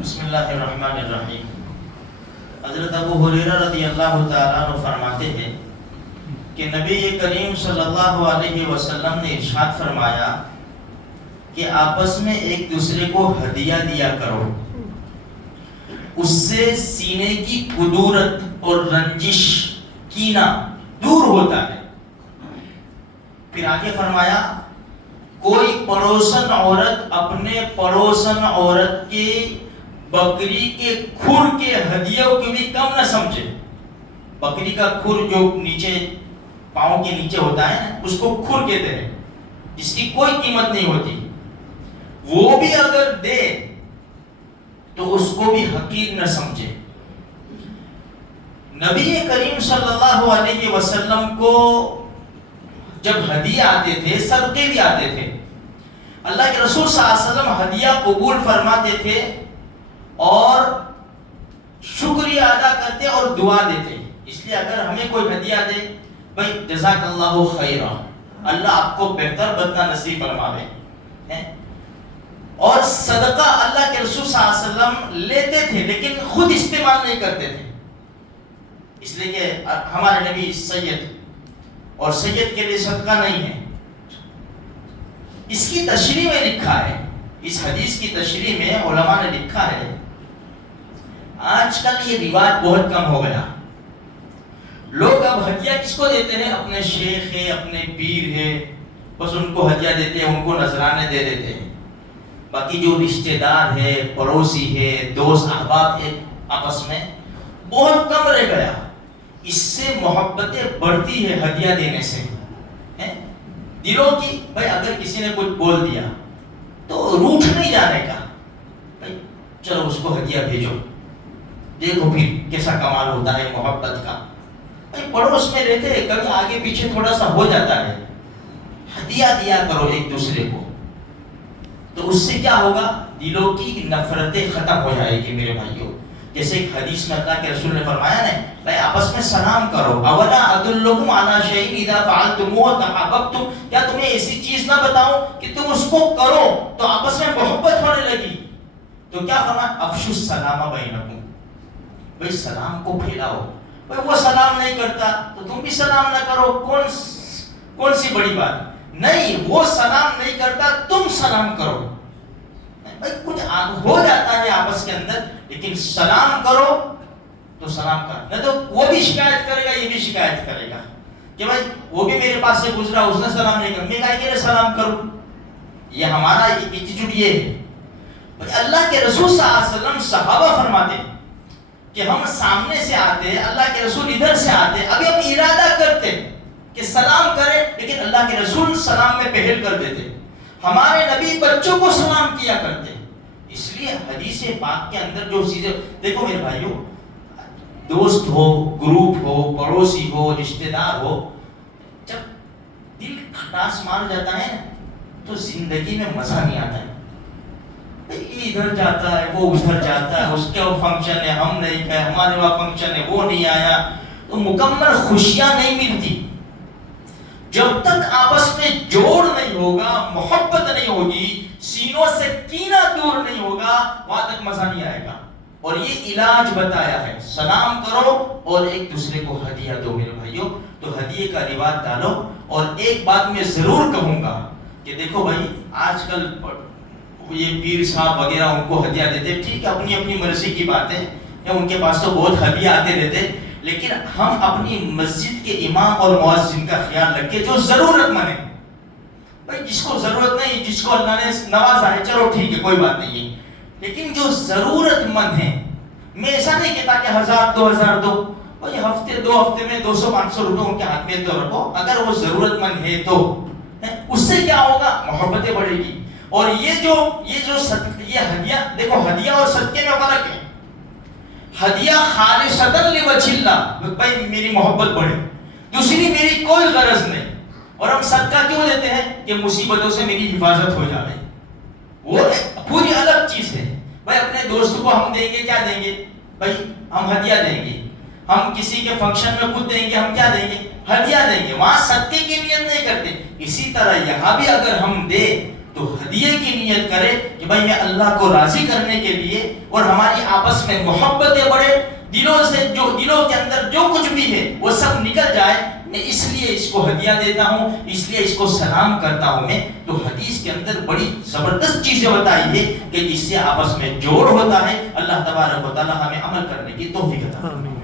بسم اللہ الرحمن الرحیم۔ حضرت ابو ہریرہ رضی اللہ تعالیٰ عنہ فرماتے ہیں کہ نبی کریم صلی اللہ علیہ وسلم نے ارشاد فرمایا کہ آپس میں ایک دوسرے کو ہدیہ دیا کرو، اس سے سینے کی کدورت اور رنجش کینہ دور ہوتا ہے۔ پھر آگے فرمایا کوئی پڑوسن عورت اپنے پڑوسن عورت کے بکری کے کھر کے ہدیوں کو بھی کم نہ سمجھے۔ بکری کا کھر جو نیچے پاؤں کے نیچے ہوتا ہے اس کو کھر کہتے ہیں، جس کی کوئی قیمت نہیں ہوتی، وہ بھی اگر دے تو اس کو بھی حقیر نہ سمجھے۔ نبی کریم صلی اللہ علیہ وسلم کو جب ہدیہ آتے تھے، صدقے بھی آتے تھے، اللہ کے رسول صلی اللہ علیہ وسلم ہدیہ قبول فرماتے تھے اور شکریہ ادا کرتے اور دعا دیتے۔ اس لیے اگر ہمیں کوئی ہدیہ دے، بھائی جزاک اللہ خیرا، اللہ آپ کو بہتر بدلہ نصیب فرماوے۔ اور صدقہ اللہ کے رسول صلی اللہ علیہ وسلم لیتے تھے لیکن خود استعمال نہیں کرتے تھے، اس لیے کہ ہمارے نبی سید اور سید کے لیے صدقہ نہیں ہے۔ اس کی تشریح میں لکھا ہے، اس حدیث کی تشریح میں علماء نے لکھا ہے، آج کل یہ رواج بہت کم ہو گیا۔ لوگ اب ہدیہ کس کو دیتے ہیں؟ اپنے شیخ ہے، اپنے پیر ہے، بس ان کو ہدیہ دیتے ہیں، ان کو نذرانے دے دیتے ہیں۔ باقی جو رشتہ دار ہے، پڑوسی ہے، دوست احباب ہے، آپس میں بہت کم رہ گیا۔ اس سے محبتیں بڑھتی ہے ہدیہ دینے سے، دلوں کی۔ بھائی اگر کسی نے کچھ بول دیا تو روٹھ نہیں جانے کا، بھائی چلو اس کو ہدیہ بھیجو، دیکھو پھر کیسا کمال ہوتا ہے محبت کا۔ بھائی پڑوس میں رہتے ہیں، کبھی آگے پیچھے تھوڑا سا ہو جاتا ہے، ہدیہ دیا کرو ایک دوسرے کو، تو اس سے کیا ہوگا؟ دلوں کی نفرتیں ختم ہو جائے گی میرے بھائیوں۔ جیسے ایک حدیث میں اللہ کے رسول نے فرمایا نا، بھائی آپس میں سلام کرو، اولا ادلکم علی شیء اذا فعلتموہ تحاببتم، کیا تمہیں ایسی چیز نہ بتاؤں کہ تم اس کو کرو تو آپس میں محبت ہونے لگی؟ تو کیا فرمایا؟ افشوا السلام بینکم، بھائی سلام کو پھیلاؤ۔ بھائی وہ سلام نہیں کرتا تو تم بھی سلام نہ کرو، کون سی بڑی بات؟ نہیں، وہ سلام نہیں کرتا تم سلام کرو۔ بھائی کچھ ہو جاتا ہے آپس کے اندر، لیکن سلام کرو تو سلام کر، نہیں تو وہ بھی شکایت کرے گا، یہ بھی شکایت کرے گا کہ بھائی وہ بھی میرے پاس سے گزرا، اس نے سلام نہیں کیا، میں کہا کہ سلام کروں۔ یہ ہمارا ایٹیٹیوڈ یہ ہے۔ بھائی اللہ کے رسول صلی اللہ علیہ وسلم صحابہ فرماتے کہ ہم سامنے سے آتے، اللہ کے رسول ادھر سے آتے، ابھی ہم ارادہ کرتے کہ سلام کریں، لیکن اللہ کے رسول سلام میں پہل کر دیتے۔ ہمارے نبی بچوں کو سلام کیا کرتے۔ اس لیے حدیث پاک کے اندر جو چیزیں، دیکھو میرے بھائیوں، دوست ہو، گروپ ہو، پڑوسی ہو، رشتہ دار ہو، جب دل کھٹاس مار جاتا ہے تو زندگی میں مزہ نہیں آتا ہے۔ یہ ادھر جاتا ہے، وہ ادھر جاتا ہے، اس کے وہ فنکشن ہے، ہم نہیں گئے، ہمارے وہاں فنکشن ہے، وہ نہیں آیا، تو مکمل خوشیاں نہیں ملتی۔ جب تک آپس میں جوڑ نہیں ہوگا، محبت نہیں ہوگی، سینوں سے کینہ دور نہیں ہوگا، وہاں تک مزہ نہیں آئے گا۔ اور یہ علاج بتایا ہے، سلام کرو اور ایک دوسرے کو ہدیہ دو میرے بھائیوں۔ تو ہدیے کا رواج ڈالو۔ اور ایک بات میں ضرور کہوں گا کہ دیکھو بھائی، آج کل یہ پیر صاحب وغیرہ ان کو ہدیہ دیتے، ٹھیک ہے، اپنی اپنی مرضی کی بات ہے، ان کے پاس تو بہت ہدیہ آتے رہتے، لیکن ہم اپنی مسجد کے امام اور مؤذن کا خیال رکھیں جو ضرورت مند ہے۔ بھائی جس کو ضرورت نہیں، جس کو اللہ نے نوازا ہے، چلو ٹھیک ہے، کوئی بات نہیں ہے، لیکن جو ضرورت مند ہیں، میں ایسا نہیں کہتا کہ 1000 2000 دو، بھائی ہفتے 2 ہفتے میں 200 500 روپے ان کے ہاتھ میں تو رکھو، اگر وہ ضرورت مند ہے تو اس سے کیا ہوگا؟ محبتیں بڑھے گی۔ اور یہ ہدیہ، دیکھو ہدیہ اور صدقے میں فرق ہے۔ ہدیہ خالصتاً لوجہ اللہ، بھائی میری محبت بڑھے، دوسری میری کوئی غرض نہیں۔ اور ہم صدقہ کیوں دیتے ہیں؟ کہ مصیبتوں سے میری حفاظت ہو جائے، وہ پوری الگ چیز ہے۔ بھائی اپنے دوست کو ہم دیں گے، کیا دیں گے؟ بھائی ہم ہدیہ دیں گے، ہم کسی کے فنکشن میں خود دیں گے، ہم کیا دیں گے؟ ہدیہ دیں گے، وہاں صدقے کی نیت نہیں کرتے۔ اسی طرح یہاں بھی اگر ہم دیں تو تو ہدیے کی نیت کرے کہ بھائی میں اللہ کو راضی کرنے کے لیے اور ہماری آپس میں محبتیں بڑھے، دلوں سے دلوں کے اندر جو کچھ بھی ہے وہ سب نکل جائے، میں اس لیے اس کو ہدیہ دیتا ہوں، اس لیے اس کو سلام کرتا ہوں میں۔ تو حدیث کے اندر بڑی زبردست چیزیں بتائی ہے کہ جس سے آپس میں جوڑ ہوتا ہے۔ اللہ تبارک و تعالی ہمیں عمل کرنے کی توفیق عطا فرمائے۔